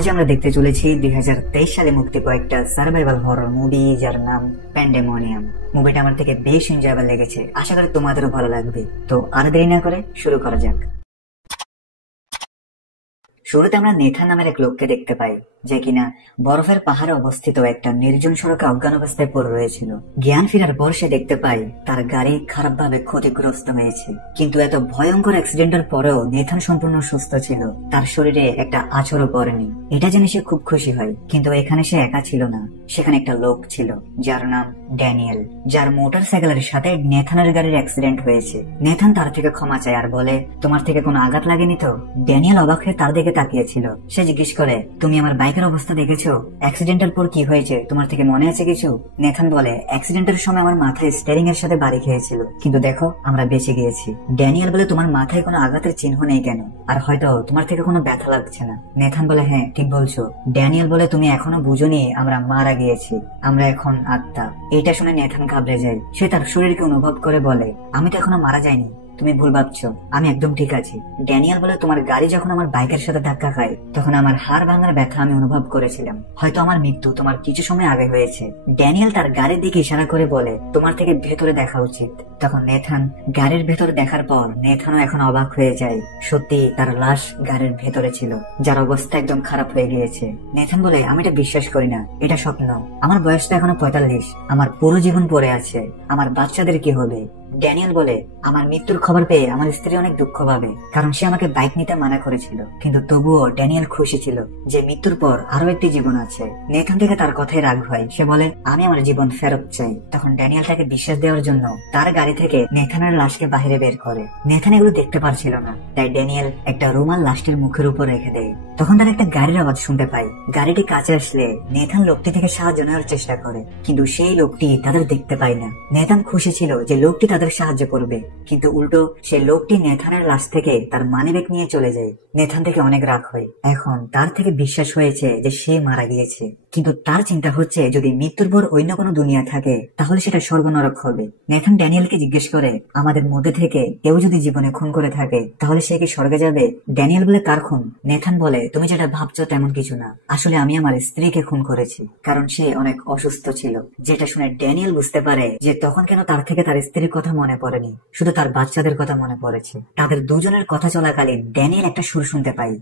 আজ আমরা দেখতে চলেছি 2023 সালে মুক্তি পাওয়া একটা সার্ভাইভাল হরর মুভি যার নাম প্যান্ডেমোনিয়াম। মুভিটা আমার থেকে বেশ এনজয়েবল লেগেছে, আশা করি তোমাদেরও ভালো লাগবে। তো আর দেরি না করে শুরু করা যাক। শুরুতে আমরা নেথান নামের এক লোককে দেখতে পাই, যে কিনা বরফের পাহাড়ে অবস্থিত একটা নির্জন সড়কে অজ্ঞান অবস্থায় পড়ে রয়েছিল। জ্ঞান ফেরার পর সে দেখতে পাই তার গাড়ি খারাপভাবে ক্ষতিগ্রস্ত হয়েছে, কিন্তু এত ভয়ঙ্কর অ্যাক্সিডেন্টের পরেও নেথান সম্পূর্ণ সুস্থ ছিল, তার শরীরে একটা আঁচড়ও পড়েনি। এটা জেনে সে খুব খুশি হয়, কিন্তু এখানে সে একা ছিল না, সেখানে একটা লোক ছিল যার নাম ড্যানিয়েল, যার মোটর সাইকেলের সাথে নেথানের গাড়ির অ্যাক্সিডেন্ট হয়েছে। নেথান তার থেকে ক্ষমা চায় আর বলে, তোমার থেকে কোনো আঘাত লাগেনি তো? ড্যানিয়েল অবাক হয়ে তার দিকে তাকিয়েছিল। সে জিজ্ঞেস করে, তুমি আমার বাইকের অবস্থা দেখেছো? অ্যাক্সিডেন্টের পর কি হয়েছে তোমার থেকে মনে আছে কিছু? নেথান বলে, অ্যাক্সিডেন্টের সময় আমার মাথায় স্টিয়ারিং এর সাথে বাড়ি খেয়েছিল, কিন্তু দেখো আমরা বেঁচে গিয়েছি। ড্যানিয়েল বলে, তোমার মাথায় কোনো আঘাতের চিহ্ন নেই কেন? আর হয়তো তোমার থেকে কোনো ব্যথা লাগছে না। নেথান বলে, হ্যাঁ ঠিক বলছো। ড্যানিয়েল বলে, তুমি এখনো বুঝোনি আমরা মারা গিয়েছি, আমরা এখন আত্মা। এটা শুনে নেথান ঘাবড়ে যায়। সে তার শরীরকে অনুভব করে বলে, আমি তো এখনো মারা যাইনি, তুমি ভুল ভাবছো, আমি একদম ঠিক আছি। ড্যানিয়েল বলে, তোমার গাড়ি যখন আমার বাইকের সাথে ধাক্কা খায় তখন আমার হাড় ভাঙার ব্যথা আমি অনুভব করেছিলাম, হয়তো আমার মৃত্যু তোমার কিছু সময় আগে হয়েছে। ড্যানিয়েল তার গাড়ির দিকে ইশারা করে বলে, তোমার থেকে ভেতরে দেখা উচিত। তখন নেথান গাড়ির ভেতরে দেখার পর নেথানও এখন অবাক হয়ে যায়। সত্যি তার লাশ গাড়ির ভেতরে ছিল, যার অবস্থা একদম খারাপ হয়ে গিয়েছে। নেথান বলে, আমি এটা বিশ্বাস করি না, এটা স্বপ্ন। আমার বয়স তো এখনো 45, আমার পুরো জীবন পড়ে আছে, আমার বাচ্চাদের কি হবে? ড্যানিয়েল বলে, আমার মৃত্যুর খবর পেয়ে আমার স্ত্রী অনেক দুঃখ পাবে, কারণ সে আমাকে বাইক নিতে মানা করেছিল, কিন্তু তবুও ড্যানিয়েল খুশি ছিল যে মৃত্যুর পর আরো একটি জীবন আছে। নেথান থেকে তার কথাই রাগ হয়, সে বলে, আমি আমার জীবন ফেরত চাই। তখন ড্যানিয়েল তাকে বিশ্বাস দেওয়ার জন্য তার গাড়ি থেকে নেথানের লাশকে বাহিরে বের করে। নেথান এগুলো দেখতে পারছিল না, তাই ড্যানিয়েল একটা রুমাল লাশটির মুখের উপর রেখে দেয়। তখন তারা একটা গাড়ির আওয়াজ শুনতে পায়। গাড়িটি কাছে আসলে নেথান লোকটি থেকে সাহায্য নেওয়ার চেষ্টা করে, কিন্তু সেই লোকটি তাদের দেখতে পায় না। নেথান খুশি ছিল যে লোকটি তাদের সাহায্য করবে, কিন্তু উল্টো সেই লোকটি নেথানের লাশ থেকে তার মানিব্যাগ নিয়ে চলে যায়। নেথান থেকে অনেক রাগ হয়, এখন তার থেকে বিশ্বাস হয়েছে যে সে মারা গিয়েছে, কিন্তু তার চিন্তা হচ্ছে যদি মৃত্যুর পর অন্য কোনো দুনিয়া থাকে তাহলে সেটা স্বর্গ নরক হবে। নেথান ড্যানিয়েলকে জিজ্ঞেস করে, আমাদের মধ্যে থেকে কেউ যদি জীবনে খুন করে থাকে তাহলে সে কি স্বর্গে যাবে? ড্যানিয়েল বলে, কার খুন? নেথান বলে, তুমি যেটা ভাবছো তেমন কিছু না, আসলে আমি আমার স্ত্রীকে খুন করেছি, কারণ সে অনেক অসুস্থ ছিল। যেটা শুনে ড্যানিয়েল বুঝতে পারে যে তখন কেন তার থেকে তার স্ত্রীর কথা মনে পড়েনি, শুধু তার বাচ্চাদের কথা মনে পড়েছে। তাদের দুজনের কথা চলাকালীন ড্যানিয়েল একটা সুর শুনতে পায়,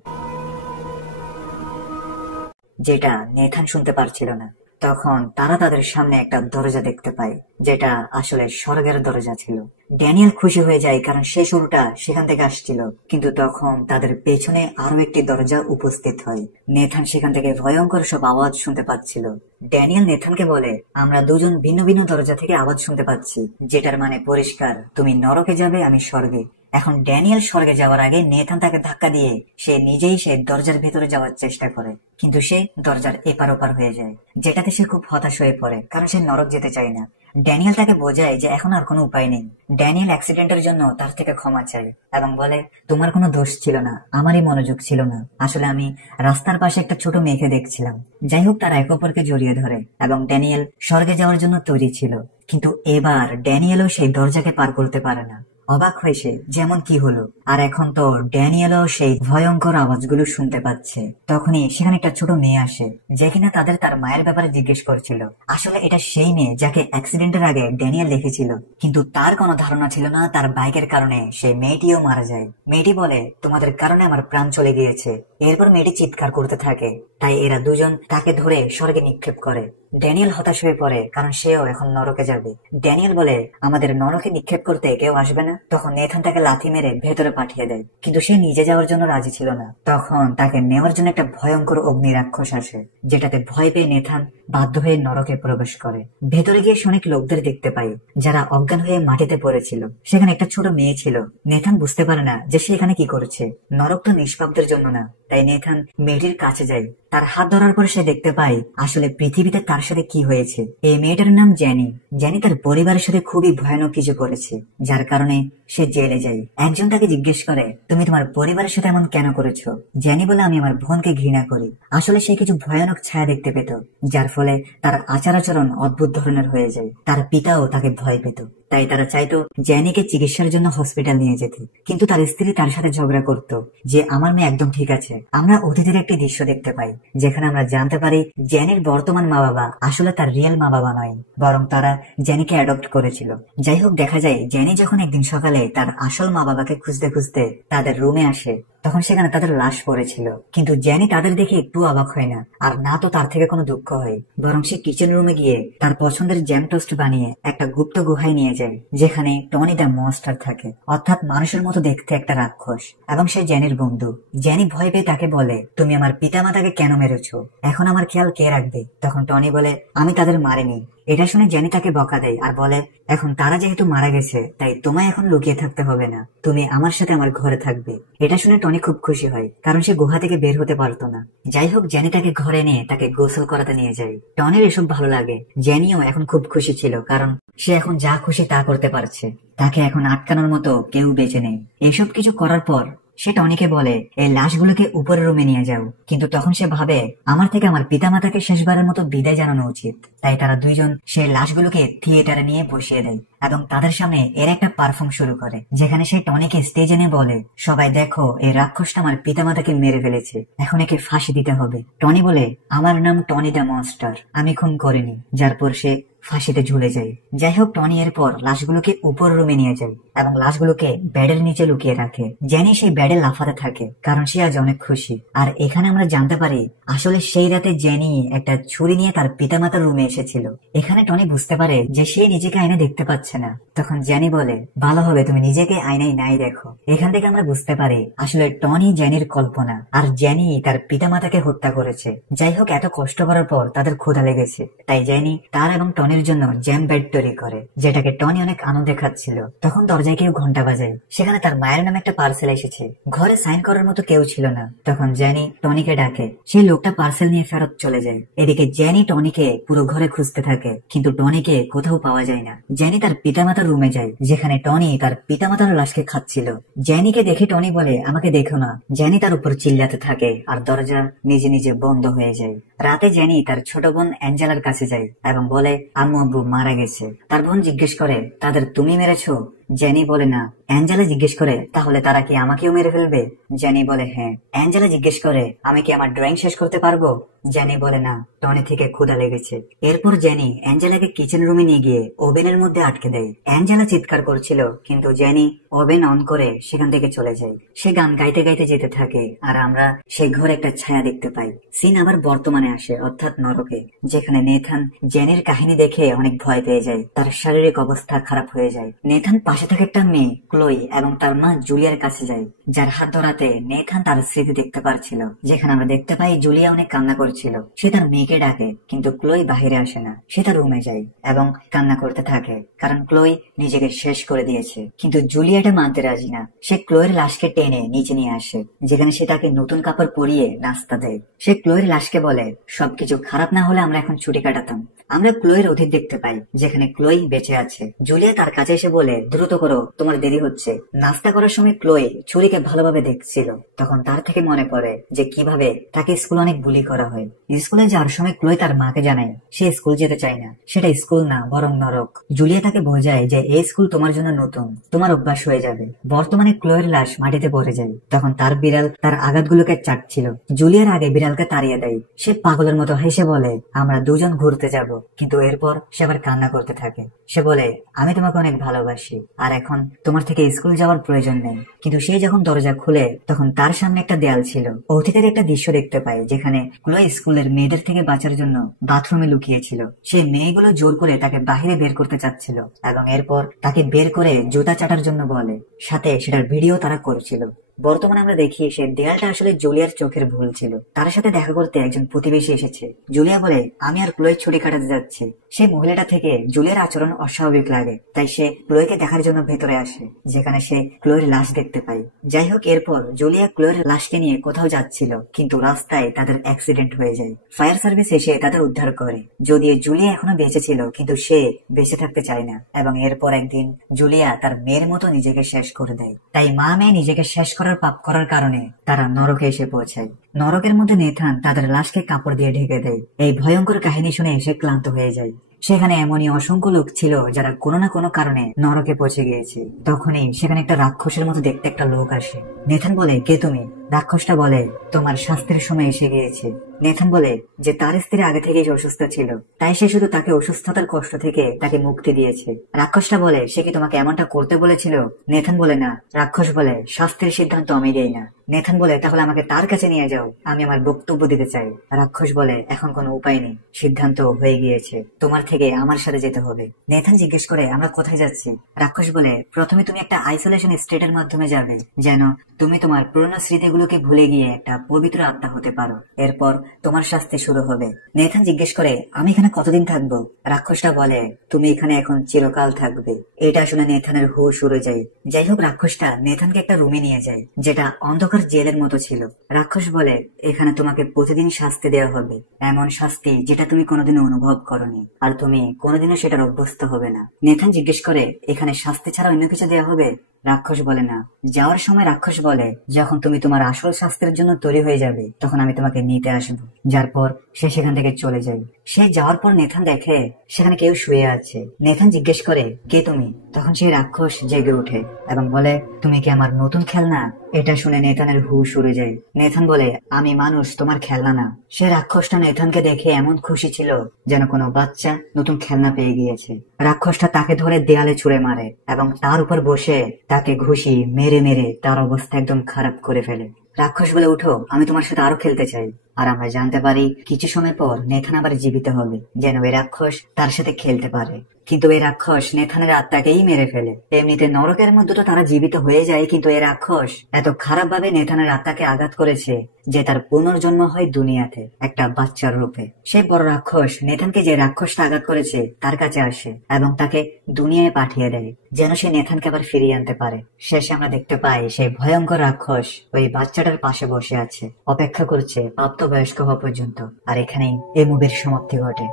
যেটা নেথান শুনতে পারছিল না। তখন তারা তাদের সামনে একটা দরজা দেখতে পায়, যেটা আসলে স্বর্গের দরজা ছিল। ড্যানিয়েল খুশি হয়ে যায়, কারণ সে শুরুটা সেখান থেকে আসছিল, কিন্তু তখন তাদের পেছনে আরো একটি দরজা উপস্থিত হয়। নেথান সেখান থেকে ভয়ঙ্কর সব আওয়াজ শুনতে পাচ্ছিল। ড্যানিয়েল নেথানকে বলে, আমরা দুজন ভিন্ন ভিন্ন দরজা থেকে আওয়াজ শুনতে পাচ্ছি, যেটার মানে পরিষ্কার তুমি নরকে যাবে, আমি স্বর্গে। এখন ড্যানিয়েল স্বর্গে যাওয়ার আগে নেথান তাকে ধাক্কা দিয়ে সে নিজেই সে দরজার ভেতরে যাওয়ার চেষ্টা করে, কিন্তু সে দরজার এপার ওপার হয়ে যায়, যেটাতে সে খুব হতাশ হয়ে পড়ে, কারণ সে নরক যেতে চায় না। ড্যানিয়েল তাকে বোঝায় যে এখন আর কোনো উপায় নেই। ড্যানিয়েল অ্যাক্সিডেন্টের জন্য তার থেকে ক্ষমা চায় এবং বলে, তোমার কোনো দোষ ছিল না, আমারই মনোযোগ ছিল না, আসলে আমি রাস্তার পাশে একটা ছোট মেয়েকে দেখছিলাম। যাই হোক, তারা একে অপরকে জড়িয়ে ধরে এবং ড্যানিয়েল স্বর্গে যাওয়ার জন্য তৈরি ছিল, কিন্তু এবার ড্যানিয়েলও সেই দরজাকে পার করতে পারে না। অবাক হয়েছে যেমন কি হলো, আর এখন তো ড্যানিয়েলও সেই ভয়ঙ্কর আওয়াজগুলো শুনতে পাচ্ছে। তখনই সেখানে একটা ছোট মেয়ে আসে, যে কিনা তাদের তার মায়ের ব্যাপারে জিজ্ঞেস করছিল। আসলে এটা সেই মেয়ে যাকে অ্যাক্সিডেন্টের আগে ড্যানিয়েল দেখেছিল, কিন্তু তার কোনো ধারণা ছিল না তার বাইকের কারণে সেই মেয়েটিও মারা যায়। মেয়েটি বলে, তোমাদের কারণে আমার প্রাণ চলে গিয়েছে। এরপর মেয়েটি চিৎকার করতে থাকে, তাই এরা দুজন তাকে ধরে স্বর্গে নিক্ষেপ করে। ড্যানিয়েল হতাশ হয়ে পড়ে, কারণ সেও এখন নরকে যাবে। ড্যানিয়েল বলে, আমাদের নরকে নিক্ষেপ করতে কেউ আসবে না? তখন নেথান তাকে লাথি মেরে ভেতরে পাঠিয়ে দেয়, কিন্তু সে নিজে যাওয়ার জন্য রাজি ছিল না। তখন তাকে নেওয়ার জন্য একটা ভয়ঙ্কর অগ্নি রাক্ষস আসে, যেটাতে ভয় পেয়ে নেথান বাধ্য হয়ে নরকে প্রবেশ করে। ভেতরে গিয়ে অনেক লোকদের দেখতে পাই, যারা অজ্ঞান হয়ে মাটিতে পড়েছিল। সেখানে একটা ছোট মেয়ে ছিল। নেথান বুঝতে পারে না যে সে এখানে কি করছে, নরক তো নিষ্পাপদের জন্য না। তাই নেথান মেয়েটির কাছে যায়, তার হাত ধরার পর সে দেখতে পায় আসলে পৃথিবীতে তার সাথে কি হয়েছে। এই মেয়েটার নাম জ্যানি। জ্যানি তার পরিবারের সাথে খুবই ভয়ানক কিছু করেছে, যার কারণে সে জেলে যায়। একজন তাকে জিজ্ঞেস করে, তুমি তোমার পরিবারের সাথে এমন কেন করেছো? জ্যানি বলে, আমি আমার বোনকে ঘৃণা করি। আসলে সে কিছু ভয়ানক ছায়া দেখতে পেত, যার ফলে তার আচার আচরণ অদ্ভুত ধরনের হয়ে যায়। তার পিতাও তাকে ভয় পেত, তাই তারা চাইতো জ্যানিকে চিকিৎসার জন্য হসপিটাল নিয়ে যেতে, কিন্তু তার স্ত্রী তার সাথে ঝগড়া করত যে আমার মেয়ে একদম ঠিক আছে। আমরা অতীতের একটি দৃশ্য দেখতে পাই যেখানে আমরা জানতে পারি জ্যানির বর্তমান মা বাবা আসলে তার রিয়েল মা বাবা নয়, বরং তারা জ্যানিকে অ্যাডপ্ট করেছিল। যাই হোক, দেখা যায় জ্যানি যখন একদিন সকালে তার আসল মা বাবাকে খুঁজতে খুঁজতে তাদের রুমে আসে, তখন সেখানে তাদের লাশ পড়েছিল। কিন্তু জ্যানি তাদের দেখে একটু অবাক হয় না, আর না তো তার থেকে কোনো দুঃখ হয়, বরং সে কিচেন রুমে গিয়ে তার পছন্দের জ্যাম টোস্ট বানিয়ে একটা গুপ্ত গুহায় নিয়ে যায় যেখানে টনি দ্য মনস্টার থাকে, অর্থাৎ মানুষের মতো দেখতে একটা রাক্ষস, এবং সে জ্যানির বন্ধু। জ্যানি ভয় পেয়ে তাকে বলে, তুমি আমার পিতামাতাকে কেন মেরেছো? এখন আমার খেয়াল কে রাখবে? তখন টনি বলে, আমি তাদের মারিনি। এটা শুনে জ্যানি তাকে বকা দেয় আর বলে, এখন তারা যেহেতু মারা গেছে তাই তোমায় এখন লুকিয়ে থাকতে হবে না, তুমি আমার সাথে আমার ঘরে থাকবে। এটা শুনে টনি খুব খুশি হয়, কারণ সে গুহা থেকে বের হতে পারতো না। যাই হোক, জ্যানি তাকে ঘরে নিয়ে তাকে গোসল করাতে নিয়ে যায়। টনির এসব ভালো লাগে। জ্যানিও এখন খুব খুশি ছিল, কারণ সে এখন যা খুশি তা করতে পারছে, তাকে এখন আটকানোর মতো কেউ বেঁচে নেই। এসব কিছু করার পর সে টনিকে বলে, এই লাশগুলোকে উপরের রুমে নিয়ে যাও। কিন্তু তখন সে ভাবে, আমার থেকে আমার পিতামাতাকে শেষবারের মতো বিদায় জানানো উচিত। তাই তারা দুইজন সেই লাশগুলোকে থিয়েটারে নিয়ে বসিয়ে দেয় এবং তাদের সামনে এর একটা পারফর্ম শুরু করে, যেখানে সে টনিকে স্টেজে নিয়ে বলে, সবাই দেখো, এই রাক্ষসটা আমার পিতামাতাকে মেরে ফেলেছে, এখন একে ফাঁসি দিতে হবে। টনি বলে, আমার নাম টনি দ্য মনস্টার, আমি খুন করিনি। যার পর সে ফাঁসিতে ঝুলে যায়। যাই হোক, টনি এরপর লাশগুলোকে উপর রুমে নিয়ে যায় এবং লাশগুলোকে বেডের নিচে লুকিয়ে রাখে। জ্যানি সেই বেডে লাফাতে থাকে, কারণ সে আজ অনেক খুশি। আর এখানে আমরা জানতে পারি আসলে সেই রাতে জ্যানি একটা ছুরি নিয়ে তার পিতামাতার রুমে এসেছিল। এখানে টনি বুঝতে পারে যে সে নিজেকে আয়নায় দেখতে পাচ্ছে না। তখন জ্যানি বলে, ভালো হবে তুমি নিজেকে আয়নায় নাই দেখো। এখান থেকে আমরা বুঝতে পারি আসলে টনি জ্যানির কল্পনা, আর জ্যানি তার পিতামাতাকে হত্যা করেছে। যাই হোক, এত কষ্ট করার পর তাদের ক্ষুধা লেগেছে, তাই জ্যানি তার এবং টনির জন্য জ্যাম ব্রেড তৈরি করে, যেটাকে টনি অনেক আনন্দে খাচ্ছিল। তখন দরজায় কেউ ঘন্টা বাজায়। সেখানে তার মায়ের নামে একটা পার্সেল এসেছে। ঘরে সাইন করার মতো কেউ ছিল না। তখন জ্যানি টনিকে ডাকে। সেই লোকটা পার্সেল নিয়ে ফেরত চলে যায়। এদিকে জ্যানি টনিকে পুরো ঘরে খুঁজতে থাকে, কিন্তু টনিকে কোথাও পাওয়া যায় না। জ্যানি তার পিতামাতার রুমে যায়, যেখানে টনি তার পিতামাতার লাশকে খাচ্ছিল। জ্যানিকে দেখে টনি বলে, আমাকে দেখো না। জ্যানি তার উপর চিল্লাতে থাকে আর দরজা নিজে নিজে বন্ধ হয়ে যায়। রাতে জ্যানি তার ছোট বোন অ্যাঞ্জেলার কাছে যায় এবং বলে, আম্মু আব্বু মারা গেছে। তার বোন জিজ্ঞেস করে, তাদের তুমি মেরেছো? জ্যানি বলে না। অ্যাঞ্জেলা জিজ্ঞেস করে, তাহলে তারা কি আমাকেও মেরে ফেলবে? জ্যানি বলে হ্যাঁ। অ্যাঞ্জেলা জিজ্ঞেস করে, আমি কি আমার ড্রয়িং শেষ করতে পারবো? জ্যানি বলে না, টনি থেকে ক্ষুধা লেগেছে। এরপর জ্যানি অ্যাঞ্জেলাকে কিচেন রুমে নিয়ে গিয়ে ওভেনের মধ্যে আটকে দেয়। অ্যাঞ্জেলা চিৎকার করছিল, কিন্তু জ্যানি ওভেন অন করে সেখান থেকে চলে যায়। সে গান গাইতে গাইতে যেতে থাকে আর আমরা সেই ঘরে একটা ছায়া দেখতে পাই। সিন আবার বর্তমানে আসে, অর্থাৎ নরকে, যেখানে নেথান জ্যানির কাহিনী দেখে অনেক ভয় পেয়ে যায়। তার শারীরিক অবস্থা খারাপ হয়ে যায়। নেথান পাশে থাকে একটা মেয়ে ক্লোই এবং তার মা জুলিয়ার কাছে যায়, যার হাত ধরাতে নেথান তার স্মৃতি দেখতে পারছিল। যেখানে আমরা দেখতে পাই জুলিয়া অনেক কান্না করছিল। সে তার মেয়েকে ডাকে, কিন্তু ক্লোই বাহিরে আসে না। সে তার রুমে যায় এবং কান্না করতে থাকে, কারণ ক্লোই নিজেকে শেষ করে দিয়েছে। কিন্তু জুলিয়া এটা মানতে রাজি না। সে ক্লোয়ের লাশকে টেনে নিচে নিয়ে আসে, যেখানে সে তাকে নতুন কাপড় পরিয়ে নাস্তা দেয়। সে ক্লোয়ের লাশকে বলে, সবকিছু খারাপ না হলে আমরা এখন ছুটি কাটাতাম। আমরা ক্লোয়ের অতীত দেখতে পাই, যেখানে ক্লোই বেঁচে আছে। জুলিয়া তার কাছে এসে বলে, দ্রুত করো, তোমার দেরি হচ্ছে। নাস্তা করার সময় ক্লোই ছুরিকে ভালোভাবে দেখছিল। তখন তার থেকে মনে পড়ে যে কিভাবে তাকে স্কুল অনেক বুলি করা হয়। স্কুলে যাওয়ার সময় ক্লোই তার মাকে জানায় সে স্কুল যেতে চায় না, সেটা স্কুল না বরং নরক। জুলিয়া তাকে বোঝায় যে এই স্কুল তোমার জন্য নতুন, তোমার অভ্যাস হয়ে যাবে। বর্তমানে ক্লোয়ের লাশ মাটিতে পড়ে যায়। তখন তার বিড়াল তার আঘাতগুলোকে চাটছিল। জুলিয়ার আগে বিড়ালকে তাড়িয়ে দেয়। সে পাগলের মতো হেসে বলে, আমরা দুজন ঘুরতে যাব। কিন্তু এরপর সে আবার কান্না করতে থাকে। সে বলে, আমি তোমাকে অনেক ভালোবাসি আর এখন তোমার থেকে স্কুল যাওয়ার প্রয়োজন নেই। কিন্তু সে যখন দরজা খুলে তখন তার সামনে একটা দেয়াল ছিল। অতীতের একটা দৃশ্য দেখতে পাই, যেখানে ক্লোই স্কুলের মেয়েদের থেকে বাঁচার জন্য বাথরুমে লুকিয়েছিল। সেই মেয়েগুলো জোর করে তাকে বাহিরে বের করতে চাচ্ছিল এবং এরপর তাকে বের করে জুতা চাটার জন্য বলে। সাথে সেটার ভিডিও তারা করছিল। বর্তমানে আমরা দেখি সে দেয়ালটা আসলে জুলিয়ার চোখের ভুল ছিল। তার সাথে দেখা করতে একজন প্রতিবেশী এসেছে। জুলিয়া বলে, আমি আর ক্লোই ছুটি কাটাতে যাচ্ছি। সেই মহিলাটা থেকে জুলিয়ার আচরণ অস্বাভাবিক লাগে, তাই সে ক্লোইকে দেখার জন্য ভেতরে আসে, যেখানে সে ক্লোয়ের লাশ দেখতে পায়। যাই হোক, এরপর জুলিয়া ক্লোয়ের লাশকে নিয়ে কোথাও যাচ্ছিল, কিন্তু রাস্তায় তাদের অ্যাক্সিডেন্ট হয়ে যায়। ফায়ার সার্ভিস এসে তাদের উদ্ধার করে। যদিও জুলিয়া এখনো বেঁচে ছিল, কিন্তু সে বেঁচে থাকতে চায় না। এবং এরপর একদিন জুলিয়া তার মেয়ের মতো নিজেকে শেষ করে দেয়। তাই মা মেয়ে নিজেকে শেষ করার পাপ করার কারণে তারা নরকে এসে পৌঁছায়। নরকের মধ্যে নেথান তাদের লাশকে কাপড় দিয়ে ঢেকে দেয়। এই ভয়ঙ্কর কাহিনী শুনে সে ক্লান্ত হয়ে যায়। সেখানে এমনই অসংখ্য লোক ছিল যারা কোনো না কোনো কারণে নরকে পৌঁছে গিয়েছে। তখনই সেখানে একটা রাক্ষসের মতো দেখতে একটা লোক আসে। নেথান বলে, কে তুমি? রাক্ষসটা বলে, তোমার শাস্তির সময় এসে গিয়েছে। নেথান বলে যে তার স্ত্রী আগে থেকেই অসুস্থ ছিল, তাই সে শুধু তাকে অসুস্থতার কষ্ট থেকে তাকে মুক্তি দিয়েছে। রাক্ষসটা বলে, সে কি তোমাকে এমনটা করতে বলেছিল? নেথান বলে, না। রাক্ষস বলে, শাস্তির সিদ্ধান্ত আমি দেই না। নেথান বলে, তাহলে আমাকে তার কাছে নিয়ে যাও, আমি আমার বক্তব্য দিতে চাই। রাক্ষস বলে, এখন কোনো উপায় নেই, সিদ্ধান্ত হয়ে গিয়েছে, তোমার থেকে আমার সাথে যেতে হবে। নেথান জিজ্ঞেস করে, আমরা কোথায় যাচ্ছি? রাক্ষস বলে, প্রথমে তুমি একটা আইসোলেশন স্টেটের মাধ্যমে যাবে, যেন তুমি তোমার পুরনো স্মৃতিগুলোকে ভুলে গিয়ে একটা পবিত্র আত্মা হতে পারো। এরপর তোমার শাস্তি শুরু হবে। নেথান জিজ্ঞেস করে, আমি এখানে কতদিন থাকবো? রাক্ষসটা বলে, তুমি এখানে এখন চিরকাল থাকবে। এটা শুনে নেথানের হুশ উড়ে যায়। যাই হোক, রাক্ষসটা নেথানকে একটা রুমে নিয়ে যায়, যেটা অন্ধকার জেলের মতো ছিল। রাক্ষস বলে, এখানে তোমাকে প্রতিদিন শাস্তি দেওয়া হবে, এমন শাস্তি যেটা তুমি কোনোদিনও অনুভব করনি, আর তুমি কোনোদিনও সেটার অভ্যস্ত হবে না। নেথান জিজ্ঞেস করে, এখানে শাস্তি ছাড়া অন্য কিছু দেওয়া হবে? রাক্ষস বলে, না। যাওয়ার সময় রাক্ষস বলে, যখন তুমি তোমার আসল শাস্ত্রের জন্য তৈরি হয়ে যাবে, তখন আমি তোমাকে নিতে আসবো। যার পর সে সেখান থেকে চলে যায়। সে যাওয়ার পর নেথান দেখে সেখানে কেউ শুয়ে আছে। নেথান জিজ্ঞেস করে, কে তুমি? তখন সেই রাক্ষস জেগে ওঠে এবং বলে, তুমি কি আমার নতুন খেলনা? এটা শুনে নেথানের হুশ উড়ে যায়। নেথান বলে, আমি মানুষ, তোমার খেলনা না। সে রাক্ষসটা নেথানকে দেখে এমন খুশি ছিল যেন কোনো বাচ্চা নতুন খেলনা পেয়ে গিয়েছে। রাক্ষসটা তাকে ধরে দেয়ালে ছুঁড়ে মারে এবং তার উপর বসে তাকে ঘুষি মেরে মেরে তার অবস্থা একদম খারাপ করে ফেলে। রাক্ষস বলে, উঠো, আমি তোমার সাথে আরো খেলতে চাই। আর আমরা জানতে পারি কিছু সময় পর নেথান আবার জীবিত হবে, যেন ওই রাক্ষস তার সাথে খেলতে পারে। কিন্তু এই রাক্ষস নেথানের আত্মাকেই মেরে ফেলে। এমনিতে নরকের মধ্যে তো তারা জীবিত হয়ে যায়, কিন্তু এই রাক্ষস এত খারাপ ভাবে নেথানের আত্মাকে আঘাত করেছে যে তার পুনর্জন্ম হয় দুনিয়াতে একটা বাচ্চার রূপে। সেই বড় রাক্ষস নেথানকে যে রাক্ষসটা আঘাত করেছে তার কাছে আসে এবং তাকে দুনিয়ায় পাঠিয়ে দেয়, যেন সে নেথানকে আবার ফিরিয়ে আনতে পারে। শেষে আমরা দেখতে পাই সেই ভয়ঙ্কর রাক্ষস ওই বাচ্চাটার পাশে বসে আছে, অপেক্ষা করছে প্রাপ্তবয়স্ক হওয়া পর্যন্ত। আর এখানেই এই মুভির সমাপ্তি ঘটে।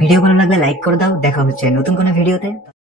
ভিডিও ভালো লাগলে লাইক করে দাও। দেখা হচ্ছে নতুন কোনো ভিডিওতে।